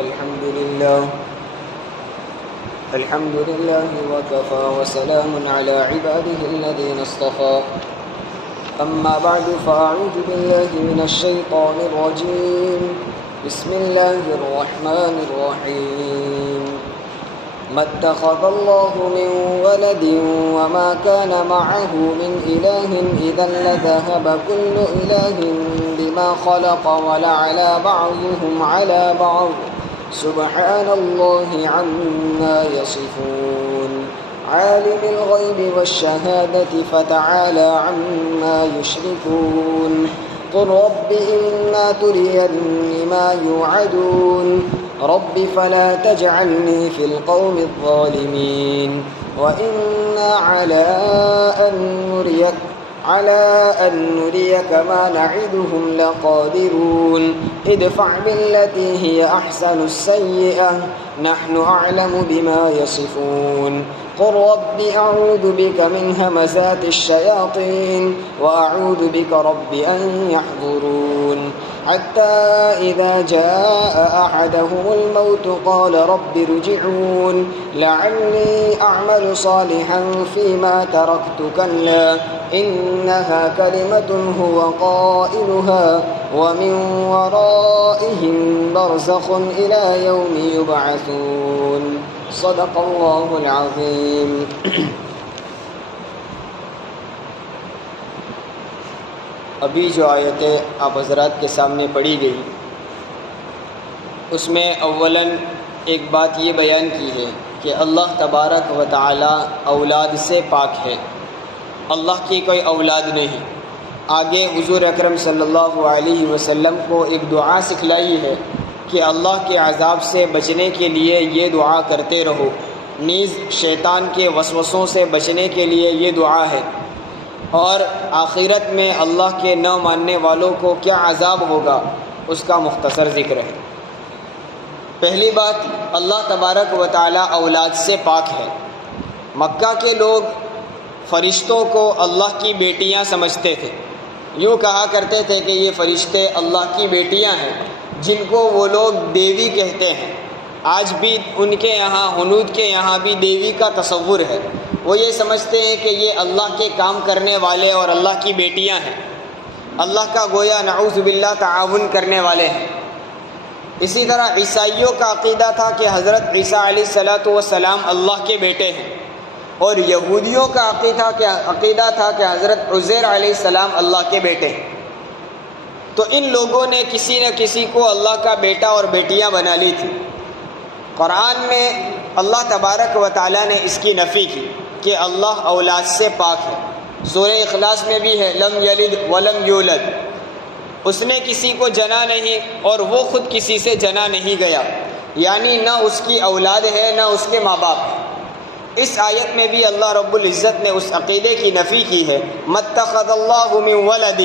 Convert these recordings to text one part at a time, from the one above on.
الحمد لله وكفى وسلام على عباده الذين اصطفى أما بعد فأعوذ بالله من الشيطان الرجيم بسم الله الرحمن الرحيم ما اتخذ الله من ولد وما كان معه من إله إذا لذهب كل إله بما خلق ولعلى بعضهم على بعض سبحان الله عما يصفون عالم الغيب والشهادة فتعالى عما يشركون قل رب إما تريني ما يوعدون رب فلا تجعلني في القوم الظالمين وإنا على أن نريك ما نعدهم لقادرون ادفع بالتي هي أحسن السيئة نحن أعلم بما يصفون قل رب أعوذ بك من همزات الشياطين وأعوذ بك رب أن يحضرون حتى إذا جاء أحدهم الموت قال رب ارجعون لعلي أعمل صالحا فيما تركت كلا إنها كلمة هو قائلها ومن ورائهم برزخ إلى يوم يبعثون صدق الله العظيم. ابھی جو آیتیں آپ حضرات کے سامنے پڑھی گئی اس میں اولاً ایک بات یہ بیان کی ہے کہ اللہ تبارک و تعالی اولاد سے پاک ہے، اللہ کی کوئی اولاد نہیں۔ آگے حضور اکرم صلی اللہ علیہ وسلم کو ایک دعا سکھلائی ہے کہ اللہ کے عذاب سے بچنے کے لیے یہ دعا کرتے رہو، نیز شیطان کے وسوسوں سے بچنے کے لیے یہ دعا ہے، اور آخرت میں اللہ کے نہ ماننے والوں کو کیا عذاب ہوگا اس کا مختصر ذکر ہے۔ پہلی بات، اللہ تبارک و تعالی اولاد سے پاک ہے۔ مکہ کے لوگ فرشتوں کو اللہ کی بیٹیاں سمجھتے تھے، یوں کہا کرتے تھے کہ یہ فرشتے اللہ کی بیٹیاں ہیں، جن کو وہ لوگ دیوی کہتے ہیں۔ آج بھی ان کے یہاں، ہنود کے یہاں بھی دیوی کا تصور ہے۔ وہ یہ سمجھتے ہیں کہ یہ اللہ کے کام کرنے والے اور اللہ کی بیٹیاں ہیں، اللہ کا گویا نعوذ باللہ تعاون کرنے والے ہیں۔ اسی طرح عیسائیوں کا عقیدہ تھا کہ حضرت عیسیٰ علیہ السلام اللہ کے بیٹے ہیں، اور یہودیوں کا عقیدہ تھا کہ حضرت عزیر علیہ السلام اللہ کے بیٹے ہیں۔ تو ان لوگوں نے کسی نہ کسی کو اللہ کا بیٹا اور بیٹیاں بنا لی تھی۔ قرآن میں اللہ تبارک و تعالیٰ نے اس کی نفی کی کہ اللہ اولاد سے پاک ہے۔ سورہ اخلاص میں بھی ہے لم یلد ولم یولد، اس نے کسی کو جنا نہیں اور وہ خود کسی سے جنا نہیں گیا، یعنی نہ اس کی اولاد ہے نہ اس کے ماں باپ ہے۔ اس آیت میں بھی اللہ رب العزت نے اس عقیدے کی نفی کی ہے، مَتَّخَذَ اللَّهُ مِن وَلَدٍ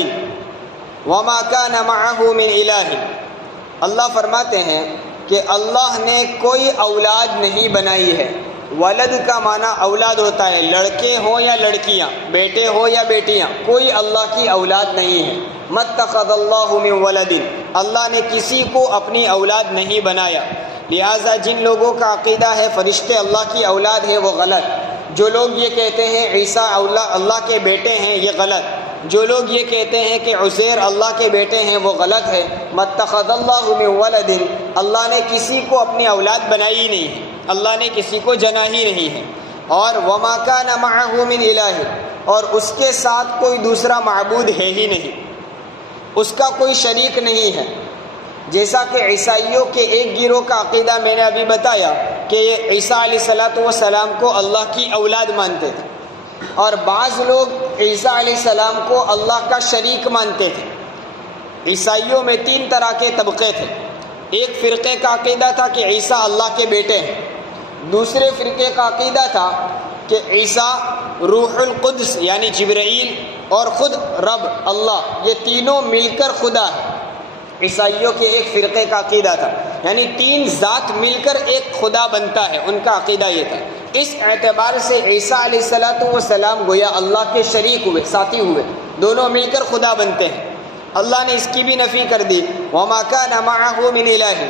وَمَا كَانَ مَعَهُ مِنْ إِلَٰهٍ۔ اللہ فرماتے ہیں کہ اللہ نے کوئی اولاد نہیں بنائی ہے۔ ولد کا معنی اولاد ہوتا ہے، لڑکے ہوں یا لڑکیاں، بیٹے ہو یا بیٹیاں، کوئی اللہ کی اولاد نہیں ہے۔ مَتَّخَذَ اللَّهُ مِن وَلَدٍ، اللہ نے کسی کو اپنی اولاد نہیں بنایا۔ لہٰذا جن لوگوں کا عقیدہ ہے فرشتے اللہ کی اولاد ہے وہ غلط۔ جو لوگ یہ کہتے ہیں عیسیٰ اللہ کے بیٹے ہیں یہ غلط۔ جو لوگ یہ کہتے ہیں کہ عزیر اللہ کے بیٹے ہیں وہ غلط ہے۔ مَتَّخَذَ اللَّهُ مِن وَلَدٍ، اللہ نے کسی کو اپنی اولاد بنائی ہی نہیں ہے، اللہ نے کسی کو جنا ہی نہیں ہے۔ اور وَمَا كَانَ مَعَهُ مِنْ إِلَٰهٍ، اور اس کے ساتھ کوئی دوسرا معبود ہے ہی نہیں، اس کا کوئی شریک نہیں ہے۔ جیسا کہ عیسائیوں کے ایک گروہ کا عقیدہ میں نے ابھی بتایا کہ یہ عیسیٰ علیہ السلام کو اللہ کی اولاد مانتے تھے، اور بعض لوگ عیسیٰ علیہ السلام کو اللہ کا شریک مانتے تھے۔ عیسائیوں میں 3 طرح کے طبقے تھے۔ ایک فرقے کا عقیدہ تھا کہ عیسیٰ اللہ کے بیٹے ہیں، دوسرے فرقے کا عقیدہ تھا کہ عیسیٰ روح القدس یعنی جبرائیل اور خود رب اللہ، یہ تینوں مل کر خدا ہے۔ عیسائیوں کے ایک فرقے کا عقیدہ تھا، یعنی 3 ذات مل کر ایک خدا بنتا ہے، ان کا عقیدہ یہ تھا۔ اس اعتبار سے عیسیٰ علیہ السلام گویا اللہ کے شریک ہوئے، ساتھی ہوئے، دونوں مل کر خدا بنتے ہیں۔ اللہ نے اس کی بھی نفی کر دی، وَمَا كَانَ مَعَهُ مِنْ إِلَٰهٍ،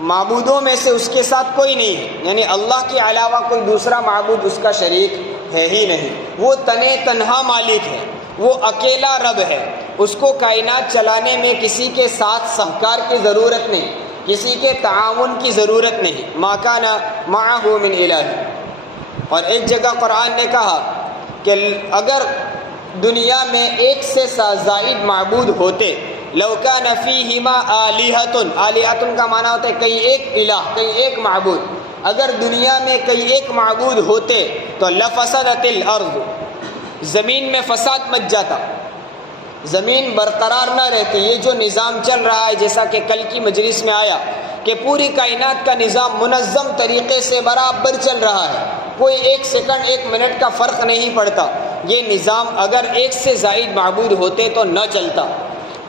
معبودوں میں سے اس کے ساتھ کوئی نہیں ہے، یعنی اللہ کے علاوہ کوئی دوسرا معبود اس کا شریک ہے ہی نہیں، وہ تنہا مالک ہے، وہ اکیلا رب ہے، اس کو کائنات چلانے میں کسی کے ساتھ سہکار کی ضرورت نہیں، کسی کے تعاون کی ضرورت نہیں، ما کان معہ من الہ۔ اور ایک جگہ قرآن نے کہا کہ اگر دنیا میں ایک سے زائد معبود ہوتے، لو کان فیہما آلہۃ، آلہۃ کا معنی ہوتا ہے کئی ایک الہ، کئی ایک معبود، اگر دنیا میں کئی ایک معبود ہوتے تو لفسدت الارض، زمین میں فساد مچ جاتا، زمین برقرار نہ رہتی۔ یہ جو نظام چل رہا ہے، جیسا کہ کل کی مجلس میں آیا کہ پوری کائنات کا نظام منظم طریقے سے برابر چل رہا ہے، کوئی ایک سیکنڈ ایک منٹ کا فرق نہیں پڑتا، یہ نظام اگر ایک سے زائد معبود ہوتے تو نہ چلتا۔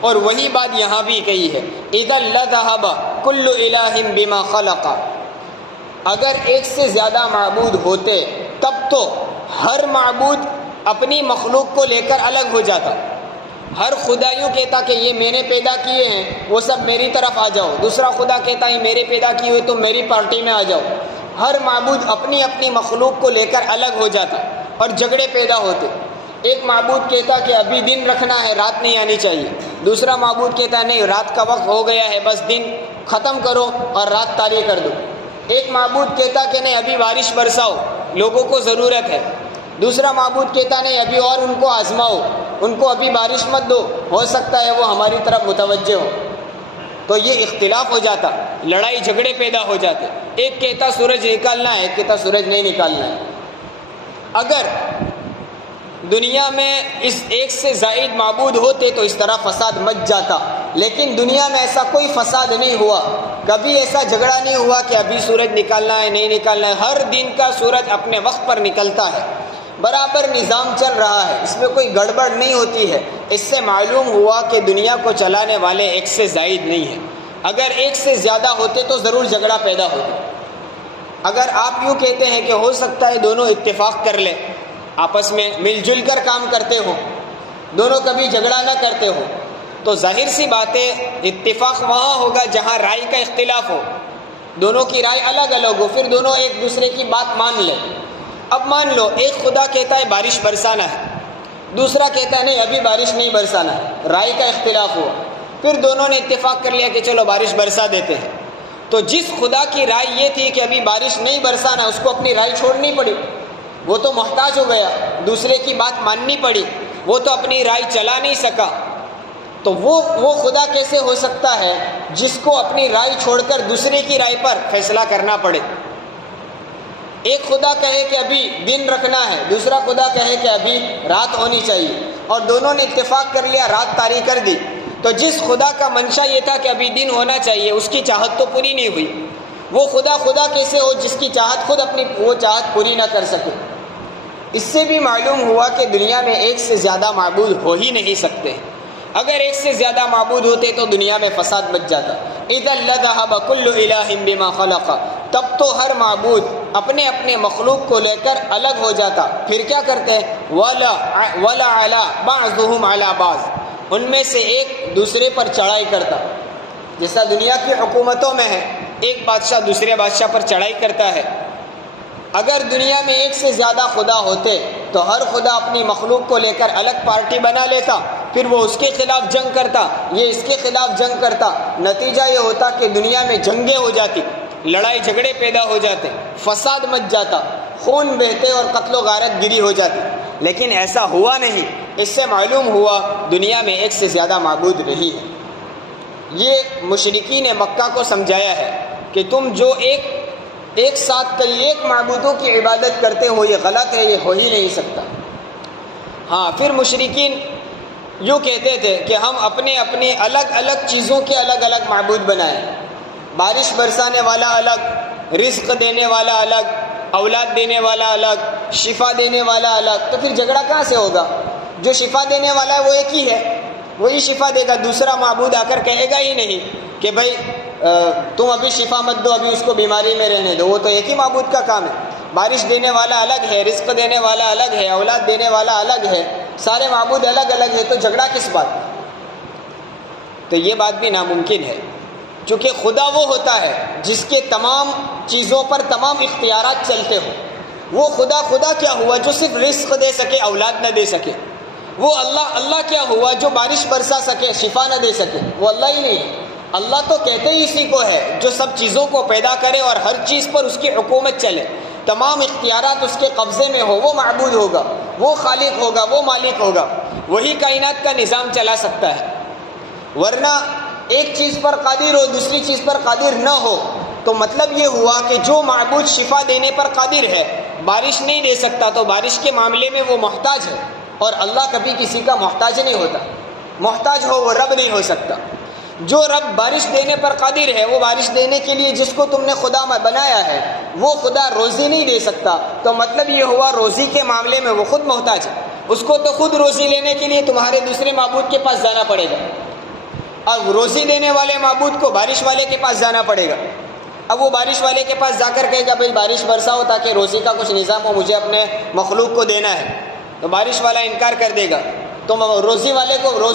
اور وہی بات یہاں بھی کہی ہے، اذا لذهب كل الہ بما خلق، اگر ایک سے زیادہ معبود ہوتے تب تو ہر معبود اپنی مخلوق کو لے کر الگ ہو جاتا، ہر خدا یوں کہتا کہ یہ میں نے پیدا کیے ہیں، وہ سب میری طرف آ جاؤ، دوسرا خدا کہتا ہے میرے پیدا کیے ہوئے تم میری پارٹی میں آ جاؤ، ہر معبود اپنی اپنی مخلوق کو لے کر الگ ہو جاتا اور جھگڑے پیدا ہوتے۔ ایک معبود کہتا کہ ابھی دن رکھنا ہے، رات نہیں آنی چاہیے، دوسرا معبود کہتا ہے نہیں رات کا وقت ہو گیا ہے، بس دن ختم کرو اور رات طاری کر دو۔ ایک معبود کہتا کہ نہیں ابھی بارش برساؤ، لوگوں کو ضرورت ہے، دوسرا معبود کہتا نہیں ابھی اور ان کو آزماؤ، ان کو ابھی بارش مت دو، ہو سکتا ہے وہ ہماری طرف متوجہ ہو۔ تو یہ اختلاف ہو جاتا، لڑائی جھگڑے پیدا ہو جاتے، ایک کہتا سورج نکالنا ہے، ایک کہتا سورج نہیں نکالنا ہے۔ اگر دنیا میں اس ایک سے زائد معبود ہوتے تو اس طرح فساد مچ جاتا، لیکن دنیا میں ایسا کوئی فساد نہیں ہوا، کبھی ایسا جھگڑا نہیں ہوا کہ ابھی سورج نکالنا ہے نہیں نکالنا ہے، ہر دن کا سورج اپنے وقت پر نکلتا ہے، برابر نظام چل رہا ہے، اس میں کوئی گڑبڑ نہیں ہوتی ہے۔ اس سے معلوم ہوا کہ دنیا کو چلانے والے ایک سے زائد نہیں ہیں، اگر ایک سے زیادہ ہوتے تو ضرور جھگڑا پیدا ہوتا۔ اگر آپ یوں کہتے ہیں کہ ہو سکتا ہے دونوں اتفاق کر لیں، آپس میں مل جل کر کام کرتے ہو، دونوں کبھی جھگڑا نہ کرتے ہو، تو ظاہر سی بات ہے اتفاق وہاں ہوگا جہاں رائے کا اختلاف ہو، دونوں کی رائے الگ الگ ہو، پھر دونوں ایک دوسرے کی بات مان لیں۔ اب مان لو ایک خدا کہتا ہے بارش برسانا ہے، دوسرا کہتا ہے نہیں ابھی بارش نہیں برسانا ہے، رائے کا اختلاف ہوا، پھر دونوں نے اتفاق کر لیا کہ چلو بارش برسا دیتے ہیں۔ تو جس خدا کی رائے یہ تھی کہ ابھی بارش نہیں برسانا، اس کو اپنی رائے چھوڑنی پڑی، وہ تو محتاج ہو گیا، دوسرے کی بات ماننی پڑی، وہ تو اپنی رائے چلا نہیں سکا۔ تو وہ خدا کیسے ہو سکتا ہے جس کو اپنی رائے چھوڑ کر دوسرے کی رائے پر فیصلہ کرنا پڑے؟ ایک خدا کہے کہ ابھی دن رکھنا ہے، دوسرا خدا کہے کہ ابھی رات ہونی چاہیے، اور دونوں نے اتفاق کر لیا، رات طاری کر دی، تو جس خدا کا منشا یہ تھا کہ ابھی دن ہونا چاہیے، اس کی چاہت تو پوری نہیں ہوئی۔ وہ خدا کیسے ہو جس کی چاہت خود اپنی وہ چاہت پوری نہ کر سکے؟ اس سے بھی معلوم ہوا کہ دنیا میں ایک سے زیادہ معبود ہو ہی نہیں سکتے، اگر ایک سے زیادہ معبود ہوتے تو دنیا میں فساد مچ جاتا۔ اذا لذهب كل اله بما خلق، تب تو ہر معبود اپنے اپنے مخلوق کو لے کر الگ ہو جاتا۔ پھر کیا کرتے ہیں؟ ولا علی بعضهم علی بعض، ان میں سے ایک دوسرے پر چڑھائی کرتا، جیسا دنیا کی حکومتوں میں ہے، ایک بادشاہ دوسرے بادشاہ پر چڑھائی کرتا ہے۔ اگر دنیا میں ایک سے زیادہ خدا ہوتے تو ہر خدا اپنی مخلوق کو لے کر الگ پارٹی بنا لیتا، پھر وہ اس کے خلاف جنگ کرتا، یہ اس کے خلاف جنگ کرتا، نتیجہ یہ ہوتا کہ دنیا میں جنگیں ہو جاتی، لڑائی جھگڑے پیدا ہو جاتے، فساد مچ جاتا، خون بہتے اور قتل و غارت گری ہو جاتی۔ لیکن ایسا ہوا نہیں، اس سے معلوم ہوا دنیا میں ایک سے زیادہ معبود نہیں ہے۔ یہ مشرکین مکہ کو سمجھایا ہے کہ تم جو ایک ساتھ کئی ایک معبودوں کی عبادت کرتے ہو، یہ غلط ہے، یہ ہو ہی نہیں سکتا۔ ہاں، پھر مشرکین یوں کہتے تھے کہ ہم اپنے اپنے الگ الگ چیزوں کے الگ الگ معبود بنائیں، بارش برسانے والا الگ، رزق دینے والا الگ، اولاد دینے والا الگ، شفا دینے والا الگ، تو پھر جھگڑا کہاں سے ہوگا؟ جو شفا دینے والا ہے وہ ایک ہی ہے، وہی شفا دے گا، دوسرا معبود آ کر کہے گا ہی نہیں کہ بھائی تم ابھی شفا مت دو، ابھی اس کو بیماری میں رہنے دو، وہ تو ایک ہی معبود کا کام ہے۔ بارش دینے والا الگ ہے، رزق دینے والا الگ ہے، اولاد دینے والا الگ ہے، سارے معبود الگ الگ ہے، تو جھگڑا کس بات کا؟ تو یہ بات بھی ناممکن ہے، چونکہ خدا وہ ہوتا ہے جس کے تمام چیزوں پر تمام اختیارات چلتے ہوں. وہ خدا کیا ہوا جو صرف رزق دے سکے اولاد نہ دے سکے؟ وہ اللہ کیا ہوا جو بارش برسا سکے شفا نہ دے سکے؟ وہ اللہ ہی نہیں ہے. اللہ تو کہتے ہی اسی کو ہے جو سب چیزوں کو پیدا کرے اور ہر چیز پر اس کی حکومت چلے، تمام اختیارات اس کے قبضے میں ہو. وہ معبود ہوگا، وہ خالق ہوگا، وہ مالک ہوگا، وہی کائنات کا نظام چلا سکتا ہے. ورنہ ایک چیز پر قادر ہو دوسری چیز پر قادر نہ ہو تو مطلب یہ ہوا کہ جو معبود شفا دینے پر قادر ہے بارش نہیں دے سکتا تو بارش کے معاملے میں وہ محتاج ہے، اور اللہ کبھی کسی کا محتاج نہیں ہوتا. محتاج ہو وہ رب نہیں ہو سکتا. جو رب بارش دینے پر قادر ہے وہ بارش دینے کے لیے جس کو تم نے خدا بنایا ہے وہ خدا روزی نہیں دے سکتا تو مطلب یہ ہوا روزی کے معاملے میں وہ خود محتاج ہے. اس کو تو خود روزی لینے کے لیے تمہارے دوسرے معبود کے پاس جانا پڑے گا، اب روزی دینے والے معبود کو بارش والے کے پاس جانا پڑے گا. اب وہ بارش والے کے پاس جا کر کہے گا بھائی بارش برساؤ تاکہ روزی کا کچھ نظام ہو، مجھے اپنے مخلوق کو دینا ہے. تو بارش والا انکار کر دے گا تو روزی والے کو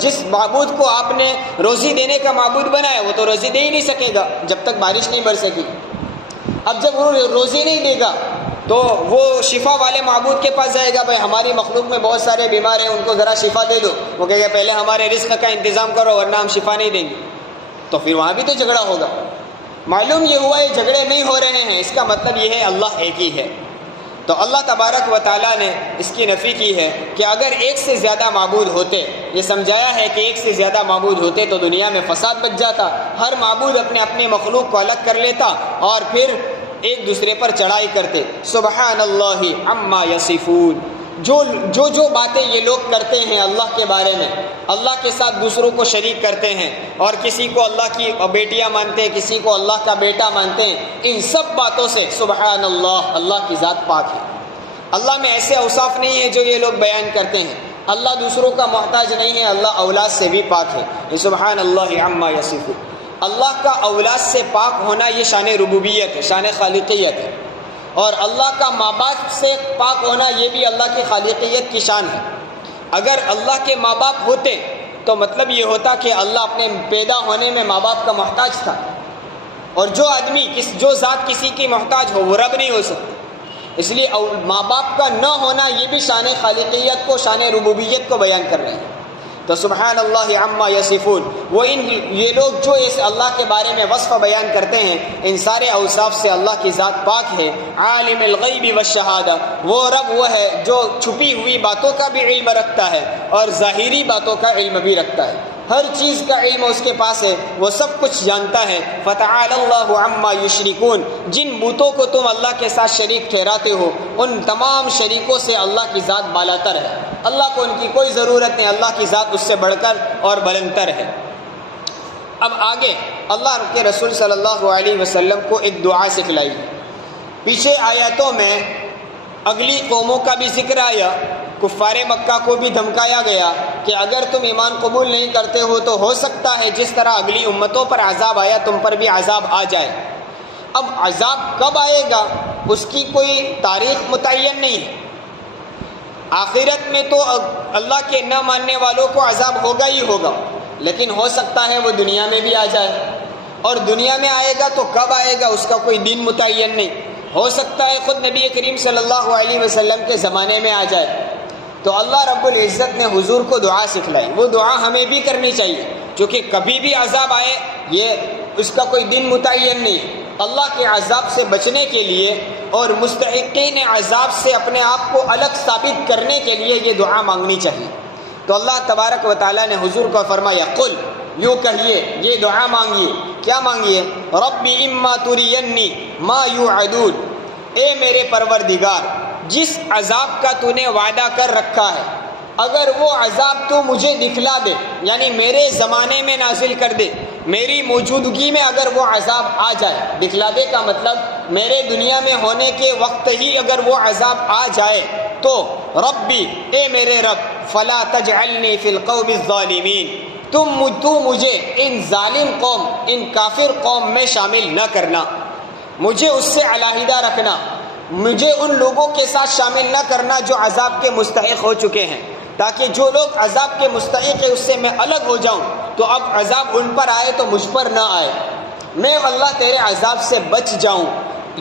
جس معبود کو آپ نے روزی دینے کا معبود بنایا وہ تو روزی دے ہی نہیں سکے گا جب تک بارش نہیں برسے گی. اب جب وہ روزی نہیں دے گا تو وہ شفا والے معبود کے پاس جائے گا، بھائی ہماری مخلوق میں بہت سارے بیمار ہیں ان کو ذرا شفا دے دو. وہ کہے گا پہلے ہمارے رزق کا انتظام کرو ورنہ ہم شفا نہیں دیں گے. تو پھر وہاں بھی تو جھگڑا ہوگا. معلوم یہ ہوا یہ جھگڑے نہیں ہو رہے ہیں، اس کا مطلب یہ ہے اللہ ایک ہی ہے. تو اللہ تبارک و تعالیٰ نے اس کی نفی کی ہے کہ اگر ایک سے زیادہ معبود ہوتے، یہ سمجھایا ہے کہ ایک سے زیادہ معبود ہوتے تو دنیا میں فساد بچ جاتا. ہر معبود اپنے مخلوق کو الگ کر لیتا اور پھر ایک دوسرے پر چڑھائی کرتے. سبحان اللہ عما یصفون. جو باتیں یہ لوگ کرتے ہیں اللہ کے بارے میں، اللہ کے ساتھ دوسروں کو شریک کرتے ہیں اور کسی کو اللہ کی بیٹیاں مانتے ہیں، کسی کو اللہ کا بیٹا مانتے ہیں، ان سب باتوں سے سبحان اللہ کی ذات پاک ہے. اللہ میں ایسے اوصاف نہیں ہیں جو یہ لوگ بیان کرتے ہیں. اللہ دوسروں کا محتاج نہیں ہے، اللہ اولاد سے بھی پاک ہے. یہ سبحان اللہ عما یصفون. اللہ کا اولاد سے پاک ہونا یہ شان ربوبیت ہے، شان خالقیت ہے. اور اللہ کا ماں باپ سے پاک ہونا یہ بھی اللہ کی خالقیت کی شان ہے. اگر اللہ کے ماں باپ ہوتے تو مطلب یہ ہوتا کہ اللہ اپنے پیدا ہونے میں ماں باپ کا محتاج تھا، اور جو آدمی جو ذات کسی کی محتاج ہو وہ رب نہیں ہو سکتا. اس لیے ماں باپ کا نہ ہونا یہ بھی شان خالقیت کو، شان ربوبیت کو بیان کر رہے ہیں. تو سبحان اللہ عما یصفون. یہ لوگ جو اس اللہ کے بارے میں وصف بیان کرتے ہیں ان سارے اوصاف سے اللہ کی ذات پاک ہے. عالم الغیب والشہادہ. وہ رب وہ ہے جو چھپی ہوئی باتوں کا بھی علم رکھتا ہے اور ظاہری باتوں کا علم بھی رکھتا ہے. ہر چیز کا علم اس کے پاس ہے، وہ سب کچھ جانتا ہے. فتعالی اللہ عما یشرکون. جن بتوں کو تم اللہ کے ساتھ شریک ٹھہراتے ہو ان تمام شریکوں سے اللہ کی ذات بالاتر ہے. اللہ کو ان کی کوئی ضرورت نہیں، اللہ کی ذات اس سے بڑھ کر اور بلندتر ہے. اب آگے اللہ کے رسول صلی اللہ علیہ وسلم کو ایک دعا سکھلائی. پیچھے آیاتوں میں اگلی قوموں کا بھی ذکر آیا، کفار مکہ کو بھی دھمکایا گیا کہ اگر تم ایمان قبول نہیں کرتے ہو تو ہو سکتا ہے جس طرح اگلی امتوں پر عذاب آیا تم پر بھی عذاب آ جائے. اب عذاب کب آئے گا اس کی کوئی تاریخ متعین نہیں ہے. آخرت میں تو اللہ کے نہ ماننے والوں کو عذاب ہوگا ہی ہوگا، لیکن ہو سکتا ہے وہ دنیا میں بھی آ جائے، اور دنیا میں آئے گا تو کب آئے گا اس کا کوئی دن متعین نہیں. ہو سکتا ہے خود نبی کریم صلی اللہ علیہ وسلم کے زمانے میں آ جائے. تو اللہ رب العزت نے حضور کو دعا سکھلائی. وہ دعا ہمیں بھی کرنی چاہیے کیونکہ کبھی بھی عذاب آئے یہ اس کا کوئی دن متعین نہیں. اللہ کے عذاب سے بچنے کے لیے اور مستحقین عذاب سے اپنے آپ کو الگ ثابت کرنے کے لیے یہ دعا مانگنی چاہیے. تو اللہ تبارک و تعالیٰ نے حضور کو فرمایا قل، یوں کہیے، یہ دعا مانگیے. کیا مانگیے؟ ربی اما ترینی ما یوعدون. اے میرے پروردگار جس عذاب کا تو نے وعدہ کر رکھا ہے اگر وہ عذاب تو مجھے دکھلا دے، یعنی میرے زمانے میں نازل کر دے، میری موجودگی میں اگر وہ عذاب آ جائے. دکھلا دے کا مطلب میرے دنیا میں ہونے کے وقت ہی اگر وہ عذاب آ جائے تو ربی، اے میرے رب، فلا تجعلنی فی القوم الظالمین. تو مجھے ان ظالم قوم، ان کافر قوم میں شامل نہ کرنا، مجھے اس سے علیحدہ رکھنا، مجھے ان لوگوں کے ساتھ شامل نہ کرنا جو عذاب کے مستحق ہو چکے ہیں، تاکہ جو لوگ عذاب کے مستحق ہیں اس سے میں الگ ہو جاؤں تو اب عذاب ان پر آئے تو مجھ پر نہ آئے. میں اللہ تیرے عذاب سے بچ جاؤں۔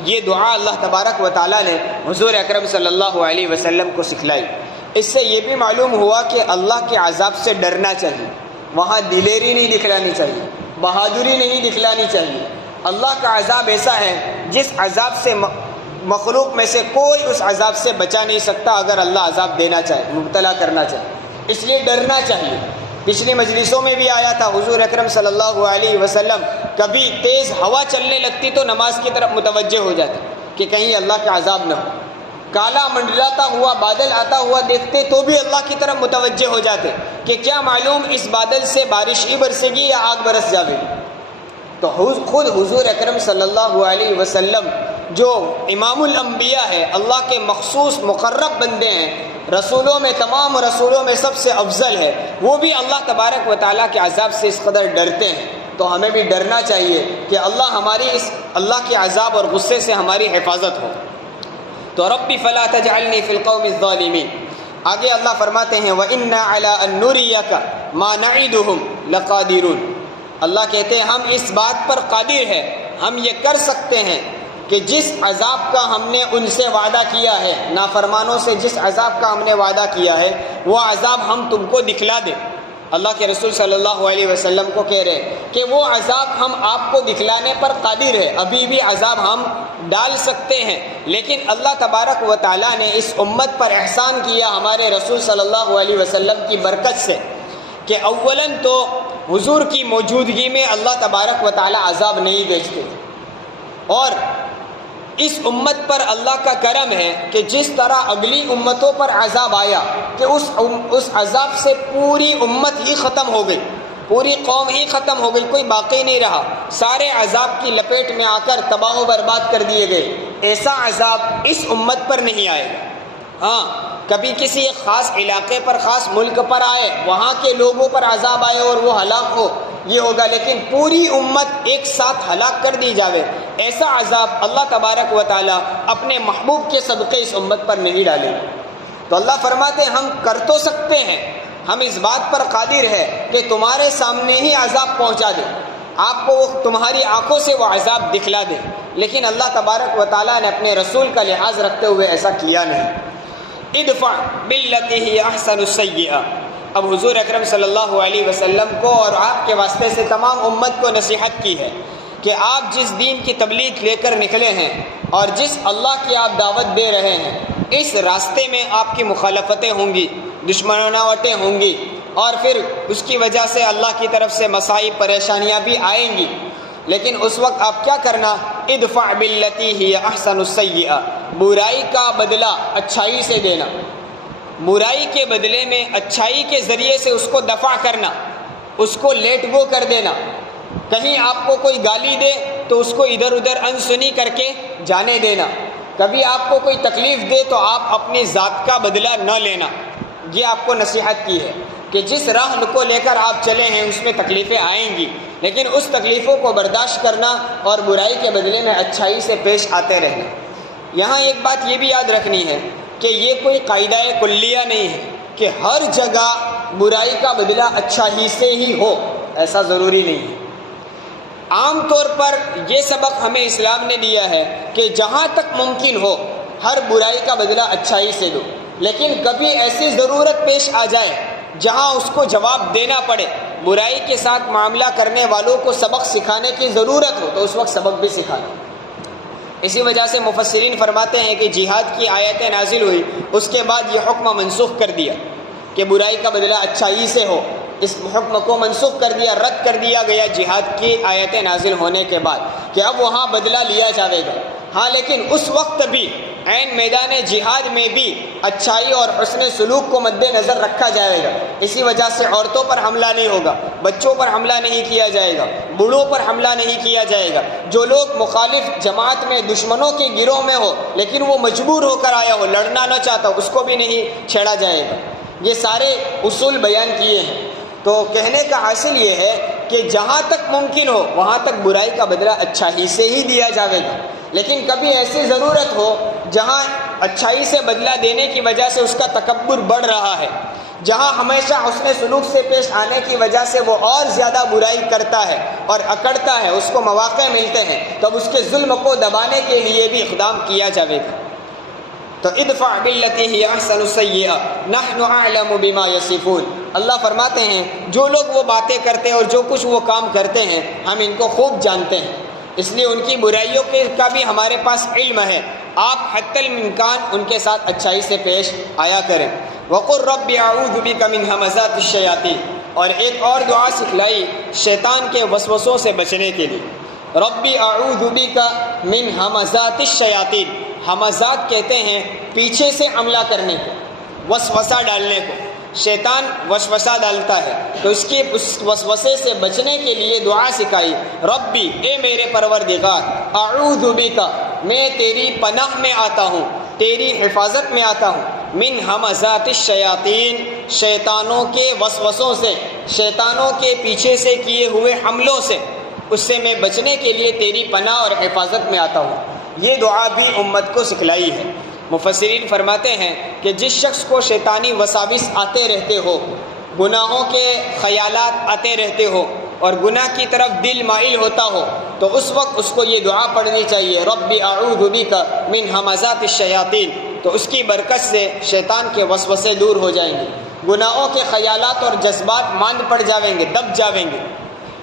یہ دعا اللہ تبارک و تعالیٰ نے حضور اکرم صلی اللہ علیہ وسلم کو سکھلائی۔ اس سے یہ بھی معلوم ہوا کہ اللہ کے عذاب سے ڈرنا چاہیے، وہاں دلیری نہیں دکھلانی چاہیے، بہادری نہیں دکھلانی چاہیے۔ اللہ کا عذاب ایسا ہے جس عذاب سے مخلوق میں سے کوئی اس عذاب سے بچا نہیں سکتا اگر اللہ عذاب دینا چاہے، مبتلا کرنا چاہے، اس لیے ڈرنا چاہیے۔ پچھلی مجلسوں میں بھی آیا تھا، حضور اکرم صلی اللہ علیہ وسلم کبھی تیز ہوا چلنے لگتی تو نماز کی طرف متوجہ ہو جاتے کہ کہیں اللہ کا عذاب نہ ہو، کالا منڈلاتا ہوا بادل آتا ہوا دیکھتے تو بھی اللہ کی طرف متوجہ ہو جاتے کہ کیا معلوم اس بادل سے بارش ہی برسے گی یا آگ برس جاوے گی۔ تو خود حضور اکرم صلی اللہ علیہ وسلم جو امام الانبیاء ہے، اللہ کے مخصوص مقرب بندے ہیں، رسولوں میں تمام رسولوں میں سب سے افضل ہے، وہ بھی اللہ تبارک و تعالیٰ کے عذاب سے اس قدر ڈرتے ہیں۔ تو ہمیں بھی ڈرنا چاہیے کہ اللہ کے عذاب اور غصے سے ہماری حفاظت ہو۔ تو رب فلا تجعلنی فی القوم الظالمین۔ آگے اللہ فرماتے ہیں وَإِنَّا عَلَىٰ أَن نُّرِيَكَ مَا نَعِدُهُمْ لَقَادِرُونَ۔ اللہ کہتے ہیں ہم اس بات پر قادر ہیں، ہم یہ کر سکتے ہیں کہ جس عذاب کا ہم نے ان سے وعدہ کیا ہے، نافرمانوں سے جس عذاب کا ہم نے وعدہ کیا ہے، وہ عذاب ہم تم کو دکھلا دیں۔ اللہ کے رسول صلی اللہ علیہ وسلم کو کہہ رہے کہ وہ عذاب ہم آپ کو دکھلانے پر قادر ہے، ابھی بھی عذاب ہم ڈال سکتے ہیں۔ لیکن اللہ تبارک و تعالیٰ نے اس امت پر احسان کیا ہمارے رسول صلی اللہ علیہ وسلم کی برکت سے کہ اولاً تو حضور کی موجودگی میں اللہ تبارک و تعالیٰ عذاب نہیں بھیجتے، اور اس امت پر اللہ کا کرم ہے کہ جس طرح اگلی امتوں پر عذاب آیا کہ اس عذاب سے پوری امت ہی ختم ہو گئی، پوری قوم ہی ختم ہو گئی، کوئی باقی نہیں رہا، سارے عذاب کی لپیٹ میں آ کر تباہ و برباد کر دیے گئے۔ ایسا عذاب اس امت پر نہیں آئے گا۔ ہاں کبھی کسی ایک خاص علاقے پر، خاص ملک پر آئے، وہاں کے لوگوں پر عذاب آئے اور وہ ہلاک ہو، یہ ہوگا، لیکن پوری امت ایک ساتھ ہلاک کر دی جاوے، ایسا عذاب اللہ تبارک و تعالیٰ اپنے محبوب کے صدقے اس امت پر نہیں ڈالے۔ تو اللہ فرماتے ہیں ہم کر تو سکتے ہیں، ہم اس بات پر قادر ہے کہ تمہارے سامنے ہی عذاب پہنچا دے، آپ کو تمہاری آنکھوں سے وہ عذاب دکھلا دے، لیکن اللہ تبارک و تعالیٰ نے اپنے رسول کا لحاظ رکھتے ہوئے ایسا کیا نہیں۔ ادفع باللتی ہی احسن السیئہ۔ اب حضور اکرم صلی اللہ علیہ وسلم کو اور آپ کے واسطے سے تمام امت کو نصیحت کی ہے کہ آپ جس دین کی تبلیغ لے کر نکلے ہیں اور جس اللہ کی آپ دعوت دے رہے ہیں، اس راستے میں آپ کی مخالفتیں ہوں گی، دشمناوٹیں ہوں گی، اور پھر اس کی وجہ سے اللہ کی طرف سے مصائب پریشانیاں بھی آئیں گی، لیکن اس وقت آپ کیا کرنا؟ ادفع باللتی ہی احسن السیئہ، برائی کا بدلہ اچھائی سے دینا، برائی کے بدلے میں اچھائی کے ذریعے سے اس کو دفع کرنا، اس کو لیٹ گو کر دینا۔ کہیں آپ کو کوئی گالی دے تو اس کو ادھر ادھر انسنی کر کے جانے دینا، کبھی آپ کو کوئی تکلیف دے تو آپ اپنی ذات کا بدلہ نہ لینا۔ یہ آپ کو نصیحت کی ہے کہ جس راہ کو لے کر آپ چلے ہیں اس میں تکلیفیں آئیں گی، لیکن اس تکلیفوں کو برداشت کرنا اور برائی کے بدلے میں اچھائی سے پیش آتے رہنا۔ یہاں ایک بات یہ بھی یاد رکھنی ہے کہ یہ کوئی قاعدہ کلیہ نہیں ہے کہ ہر جگہ برائی کا بدلہ اچھا ہی سے ہی ہو، ایسا ضروری نہیں ہے۔ عام طور پر یہ سبق ہمیں اسلام نے دیا ہے کہ جہاں تک ممکن ہو ہر برائی کا بدلہ اچھائی سے دو، لیکن کبھی ایسی ضرورت پیش آ جائے جہاں اس کو جواب دینا پڑے، برائی کے ساتھ معاملہ کرنے والوں کو سبق سکھانے کی ضرورت ہو تو اس وقت سبق بھی سکھانا۔ اسی وجہ سے مفسرین فرماتے ہیں کہ جہاد کی آیتیں نازل ہوئی، اس کے بعد یہ حکم منسوخ کر دیا کہ برائی کا بدلہ اچھائی سے ہو، اس حکم کو منسوخ کر دیا، رد کر دیا گیا جہاد کی آیتیں نازل ہونے کے بعد کہ اب وہاں بدلہ لیا جائے گا۔ ہاں لیکن اس وقت بھی عین میدان جہاد میں بھی اچھائی اور حسن سلوک کو مد نظر رکھا جائے گا۔ اسی وجہ سے عورتوں پر حملہ نہیں ہوگا، بچوں پر حملہ نہیں کیا جائے گا، بوڑھوں پر حملہ نہیں کیا جائے گا۔ جو لوگ مخالف جماعت میں دشمنوں کے گروہ میں ہو لیکن وہ مجبور ہو کر آیا ہو، لڑنا نہ چاہتا، اس کو بھی نہیں چھیڑا جائے گا۔ یہ سارے اصول بیان کیے ہیں۔ تو کہنے کا حاصل یہ ہے کہ جہاں تک ممکن ہو وہاں تک برائی کا بدلہ اچھائی سے ہی دیا جائے گا، لیکن کبھی ایسی ضرورت ہو جہاں اچھائی سے بدلہ دینے کی وجہ سے اس کا تکبر بڑھ رہا ہے جہاں ہمیشہ حسن سلوک سے پیش آنے کی وجہ سے وہ اور زیادہ برائی کرتا ہے اور اکڑتا ہے، اس کو مواقع ملتے ہیں، تب اس کے ظلم کو دبانے کے لیے بھی اقدام کیا جائے گا۔ تو ادفع باللتی ہی احسن السیئہ نحن اعلم بما یصفون، اللہ فرماتے ہیں جو لوگ وہ باتیں کرتے ہیں اور جو کچھ وہ کام کرتے ہیں ہم ان کو خوب جانتے ہیں، اس لیے ان کی برائیوں کا بھی ہمارے پاس علم ہے، آپ حتی الامکان ان کے ساتھ اچھائی سے پیش آیا کریں۔ وقل رب اعوذ بک من ہمزات الشیاطین، اور ایک اور دعا سکھلائی شیطان کے وسوسوں سے بچنے کے لیے، ربی اعوذ بک من ہمزات الشیاطین، ہمزات کہتے ہیں پیچھے سے حملہ کرنے کو، وسوسہ ڈالنے کو، شیطان وسوسہ ڈالتا ہے تو اس وسوسے سے بچنے کے لیے دعا سکھائی، ربی اے میرے پروردگار، اعوذ بک میں تیری پناہ میں آتا ہوں، تیری حفاظت میں آتا ہوں، من ہمزات الشیاطین شیطانوں کے وسوسوں سے، شیطانوں کے پیچھے سے کیے ہوئے حملوں سے، اس سے میں بچنے کے لیے تیری پناہ اور حفاظت میں آتا ہوں۔ یہ دعا بھی امت کو سکھلائی ہے۔ مفسرین فرماتے ہیں کہ جس شخص کو شیطانی وساوس آتے رہتے ہو، گناہوں کے خیالات آتے رہتے ہو اور گناہ کی طرف دل مائل ہوتا ہو، تو اس وقت اس کو یہ دعا پڑھنی چاہیے، ربی اعوذ بک من ہمزات الشیاطین، تو اس کی برکت سے شیطان کے وسوسے دور ہو جائیں گے، گناہوں کے خیالات اور جذبات ماند پڑ جاویں گے، دب جاویں گے۔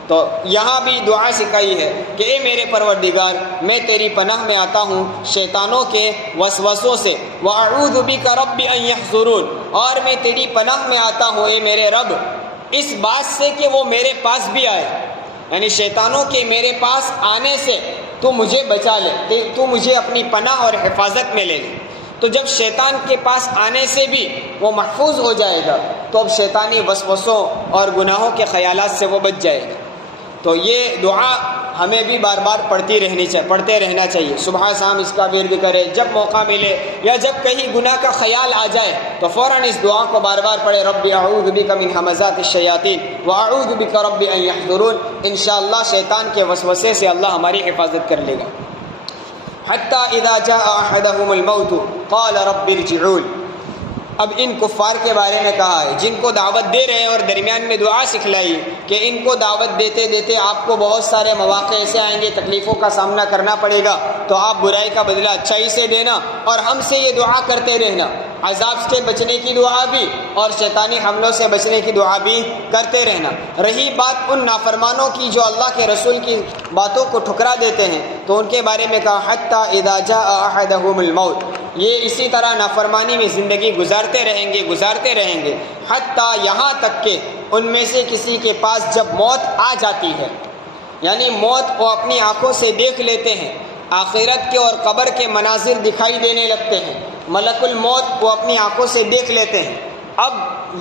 تو یہاں بھی دعا سکھائی ہے کہ اے میرے پروردگار میں تیری پناہ میں آتا ہوں شیطانوں کے وسوسوں سے، وَأَعُوذُ بِكَ رَبِّ أَن يَحْضُرُونَ، اور میں تیری پناہ میں آتا ہوں اے میرے رب اس بات سے کہ وہ میرے پاس بھی آئے، یعنی شیطانوں کے میرے پاس آنے سے تو مجھے بچا لے، تو مجھے اپنی پناہ اور حفاظت میں لے لے۔ تو جب شیطان کے پاس آنے سے بھی وہ محفوظ ہو جائے گا تو اب شیطانی وسوسوں اور گناہوں کے خیالات سے وہ بچ جائے گا۔ تو یہ دعا ہمیں بھی بار بار پڑھتے رہنا چاہیے، صبح شام اس کا ورد کرے، جب موقع ملے یا جب کہیں گناہ کا خیال آ جائے تو فوراً اس دعا کو بار بار پڑھے، رب اعوذ بک من ہمزات الشیاطین واعوذ بک رب ان یحضرون۔ انشاءاللہ شیطان کے وسوسے سے اللہ ہماری حفاظت کر لے گا۔ حتی اذا جاء احدهم الموت قال رب ارجعون، اب ان کفار کے بارے میں کہا ہے جن کو دعوت دے رہے ہیں اور درمیان میں دعا سکھلائی کہ ان کو دعوت دیتے دیتے آپ کو بہت سارے مواقع ایسے آئیں گے، تکلیفوں کا سامنا کرنا پڑے گا، تو آپ برائی کا بدلہ اچھائی سے دینا اور ہم سے یہ دعا کرتے رہنا، عذاب سے بچنے کی دعا بھی اور شیطانی حملوں سے بچنے کی دعا بھی کرتے رہنا۔ رہی بات ان نافرمانوں کی جو اللہ کے رسول کی باتوں کو ٹھکرا دیتے ہیں تو ان کے بارے میں کہا حتی اذا جاء احدهم الموت، یہ اسی طرح نافرمانی میں زندگی گزارتے رہیں گے حتیٰ یہاں تک کہ ان میں سے کسی کے پاس جب موت آ جاتی ہے، یعنی موت وہ اپنی آنکھوں سے دیکھ لیتے ہیں، آخرت کے اور قبر کے مناظر دکھائی دینے لگتے ہیں، ملک الموت وہ اپنی آنکھوں سے دیکھ لیتے ہیں۔ اب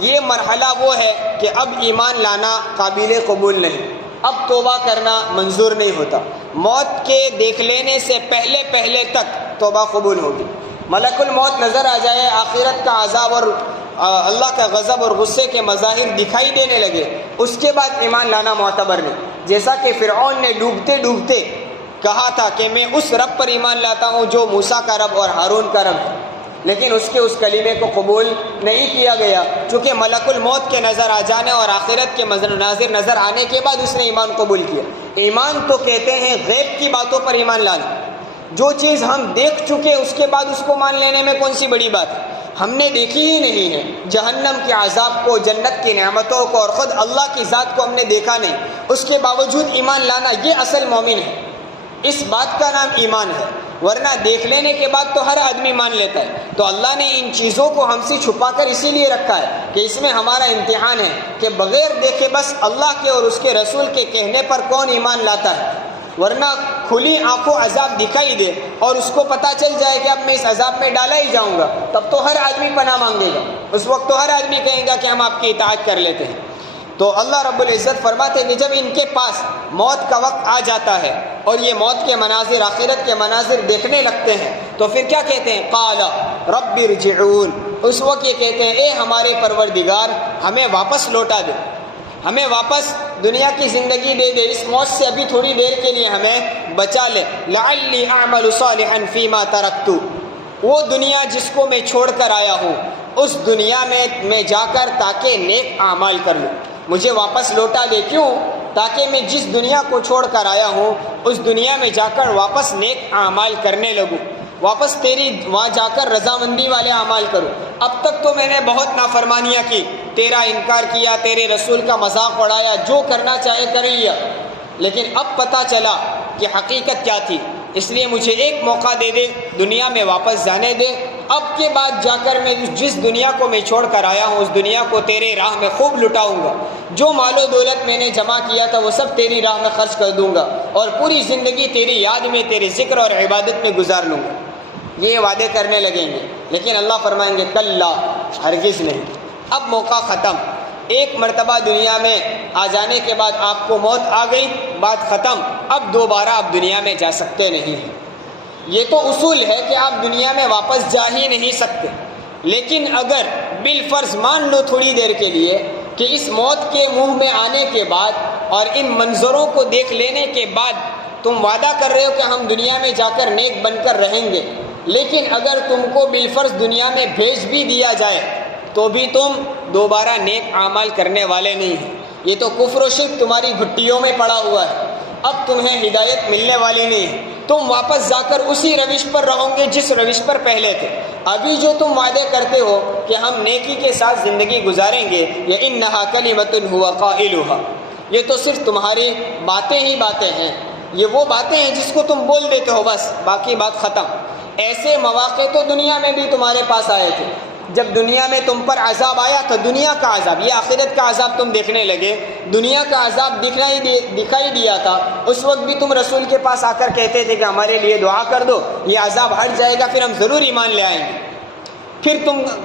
یہ مرحلہ وہ ہے کہ اب ایمان لانا قابل قبول نہیں، اب توبہ کرنا منظور نہیں ہوتا، موت کے دیکھ لینے سے پہلے تک توبہ قبول ہوگی۔ ملک الموت نظر آ جائے، آخرت کا عذاب اور اللہ کا غضب اور غصے کے مظاہر دکھائی دینے لگے، اس کے بعد ایمان لانا معتبر نہیں۔ جیسا کہ فرعون نے ڈوبتے کہا تھا کہ میں اس رب پر ایمان لاتا ہوں جو موسیٰ کا رب اور ہارون کا رب ہے، لیکن اس کے اس کلمے کو قبول نہیں کیا گیا، چونکہ ملک الموت کے نظر آ جانے اور آخرت کے مناظر نظر آنے کے بعد اس نے ایمان قبول کیا۔ ایمان تو کہتے ہیں غیب کی باتوں پر ایمان لانا، جو چیز ہم دیکھ چکے اس کے بعد اس کو مان لینے میں کون سی بڑی بات ہے؟ ہم نے دیکھی ہی نہیں ہے جہنم کے عذاب کو، جنت کی نعمتوں کو، اور خود اللہ کی ذات کو ہم نے دیکھا نہیں، اس کے باوجود ایمان لانا یہ اصل مومن ہے، اس بات کا نام ایمان ہے، ورنہ دیکھ لینے کے بعد تو ہر آدمی مان لیتا ہے۔ تو اللہ نے ان چیزوں کو ہم سے چھپا کر اسی لیے رکھا ہے کہ اس میں ہمارا امتحان ہے کہ بغیر دیکھے بس اللہ کے اور اس کے رسول کے کہنے پر کون ایمان لاتا ہے، ورنہ کھلی آنکھوں عذاب دکھائی دے اور اس کو پتہ چل جائے کہ اب میں اس عذاب میں ڈالا ہی جاؤں گا، تب تو ہر آدمی پناہ مانگے گا، اس وقت تو ہر آدمی کہے گا کہ ہم آپ کی اطاعت کر لیتے ہیں۔ تو اللہ رب العزت فرماتے ہیں کہ جب ان کے پاس موت کا وقت آ جاتا ہے اور یہ موت کے مناظر، آخرت کے مناظر دیکھنے لگتے ہیں تو پھر کیا کہتے ہیں؟ قال رب ارجعون، اس وقت یہ کہتے ہیں اے ہمارے پروردگار ہمیں واپس لوٹا دے، ہمیں واپس دنیا کی زندگی دے دے، اس موت سے ابھی تھوڑی دیر کے لیے ہمیں بچا لے، لعلی اعمل صالحا فیما ترکت، وہ دنیا جس کو میں چھوڑ کر آیا ہوں، اس دنیا میں جا کر تاکہ نیک اعمال کر لوں، مجھے واپس لوٹا دے۔ کیوں؟ تاکہ میں جس دنیا کو چھوڑ کر آیا ہوں اس دنیا میں جا کر واپس نیک اعمال کرنے لگوں، واپس تیری وہاں جا کر رضامندی والے اعمال کروں۔ اب تک تو میں نے بہت نافرمانیاں کی، تیرا انکار کیا، تیرے رسول کا مذاق اڑایا، جو کرنا چاہے کر لیا، لیکن اب پتہ چلا کہ حقیقت کیا تھی، اس لیے مجھے ایک موقع دے دے، دنیا میں واپس جانے دے۔ اب کے بعد جا کر میں جس دنیا کو میں چھوڑ کر آیا ہوں اس دنیا کو تیرے راہ میں خوب لٹاؤں گا، جو مال و دولت میں نے جمع کیا تھا وہ سب تیری راہ میں خرچ کر دوں گا، اور پوری زندگی تیری یاد میں، تیرے ذکر اور عبادت میں گزار لوں گا۔ یہ وعدے کرنے لگیں گے، لیکن اللہ فرمائیں گے کلا، ہرگز نہیں، اب موقع ختم۔ ایک مرتبہ دنیا میں آ جانے کے بعد آپ کو موت آ گئی، بات ختم، اب دوبارہ آپ دنیا میں جا سکتے نہیں ہیں۔ یہ تو اصول ہے کہ آپ دنیا میں واپس جا ہی نہیں سکتے، لیکن اگر بالفرض مان لو تھوڑی دیر کے لیے کہ اس موت کے منہ میں آنے کے بعد اور ان منظروں کو دیکھ لینے کے بعد تم وعدہ کر رہے ہو کہ ہم دنیا میں جا کر نیک بن کر رہیں گے، لیکن اگر تم کو بالفرض دنیا میں بھیج بھی دیا جائے تو بھی تم دوبارہ نیک اعمال کرنے والے نہیں ہیں، یہ تو کفر و شرک تمہاری گھٹیوں میں پڑا ہوا ہے، اب تمہیں ہدایت ملنے والی نہیں ہے، تم واپس جا کر اسی روش پر رہو گے جس روش پر پہلے تھے۔ ابھی جو تم وعدے کرتے ہو کہ ہم نیکی کے ساتھ زندگی گزاریں گے، یہ انہا کلمۃ ہوا قائلھا، یہ تو صرف تمہاری باتیں ہی باتیں ہیں، یہ وہ باتیں ہیں جس کو تم بول دیتے ہو، بس باقی بات ختم۔ ایسے مواقع تو دنیا میں بھی تمہارے پاس آئے تھے، جب دنیا میں تم پر عذاب آیا تو دنیا کا عذاب، یہ آخرت کا عذاب تم دیکھنے لگے، دنیا کا عذاب دکھائی دیا تھا، اس وقت بھی تم رسول کے پاس آ کر کہتے تھے کہ ہمارے لیے دعا کر دو، یہ عذاب ہٹ جائے گا، پھر ہم ضرور ایمان لے آئیں گے۔ پھر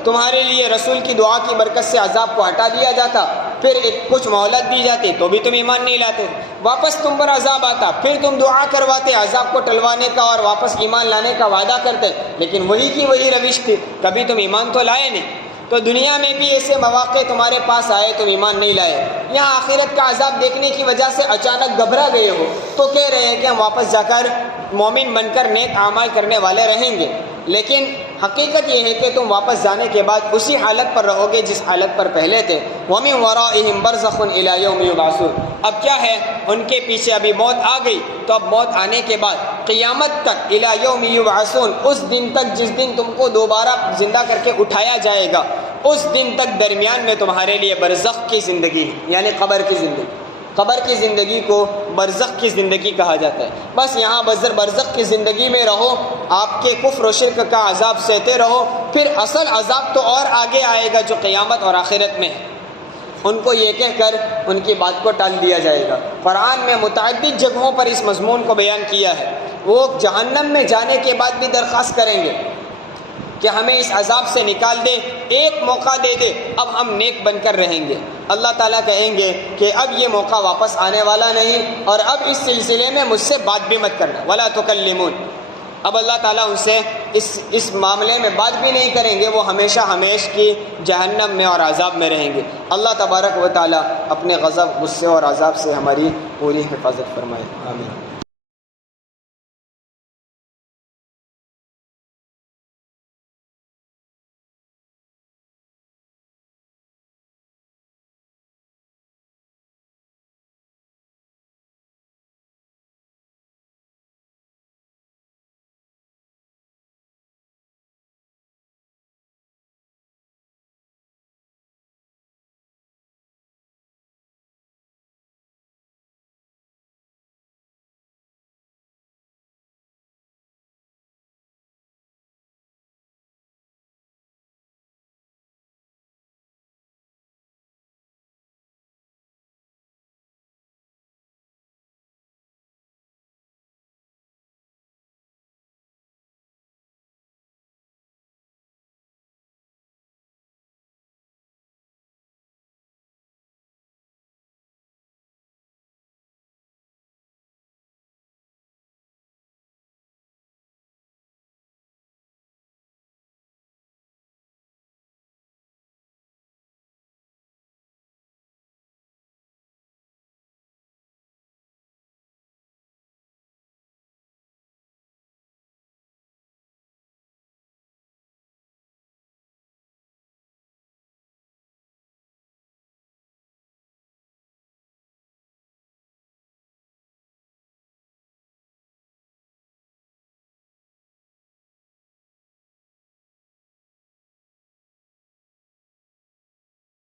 تمہارے لیے رسول کی دعا کی برکت سے عذاب کو ہٹا دیا جاتا، پھر کچھ مہلت دی جاتی تو بھی تم ایمان نہیں لاتے، واپس تم پر عذاب آتا، پھر تم دعا کرواتے عذاب کو ٹلوانے کا اور واپس ایمان لانے کا وعدہ کرتے، لیکن وہی کی وہی روش تھی، کبھی تم ایمان تو لائے نہیں۔ تو دنیا میں بھی ایسے مواقع تمہارے پاس آئے، تم ایمان نہیں لائے، یہاں آخرت کا عذاب دیکھنے کی وجہ سے اچانک گھبرا گئے ہو تو کہہ رہے ہیں کہ ہم واپس جا کر مومن بن کر نیک اعمال کرنے والے رہیں گے، لیکن حقیقت یہ ہے کہ تم واپس جانے کے بعد اسی حالت پر رہو گے جس حالت پر پہلے تھے۔ وَمِن وَرَائِهِمْ بَرْزَخٌ إِلَىٰ يَوْمِ يُبْعَثُونَ، اب کیا ہے، ان کے پیچھے ابھی موت آ گئی، تو اب موت آنے کے بعد قیامت تک، إِلَىٰ يَوْمِ يُبْعَثُونَ، اس دن تک جس دن تم کو دوبارہ زندہ کر کے اٹھایا جائے گا، اس دن تک درمیان میں تمہارے لیے برزخ کی زندگی ہے، یعنی قبر کی زندگی۔ قبر کی زندگی کو برزخ کی زندگی کہا جاتا ہے، بس یہاں برزخ کی زندگی میں رہو، آپ کے کفر و شرک کا عذاب سہتے رہو، پھر اصل عذاب تو اور آگے آئے گا جو قیامت اور آخرت میں ہے، ان کو یہ کہہ کر ان کی بات کو ٹال دیا جائے گا۔ قرآن میں متعدد جگہوں پر اس مضمون کو بیان کیا ہے، وہ جہنم میں جانے کے بعد بھی درخواست کریں گے کہ ہمیں اس عذاب سے نکال دے، ایک موقع دے دے، اب ہم نیک بن کر رہیں گے۔ اللہ تعالیٰ کہیں گے کہ اب یہ موقع واپس آنے والا نہیں، اور اب اس سلسلے میں مجھ سے بات بھی مت کرنا، وَلَا تُكَلِّمُونَ، اب اللہ تعالیٰ ان سے اس معاملے میں بات بھی نہیں کریں گے، وہ ہمیشہ ہمیش کی جہنم میں اور عذاب میں رہیں گے۔ اللہ تبارک و تعالیٰ اپنے غضب، غصے اور عذاب سے ہماری پوری حفاظت فرمائے، آمین۔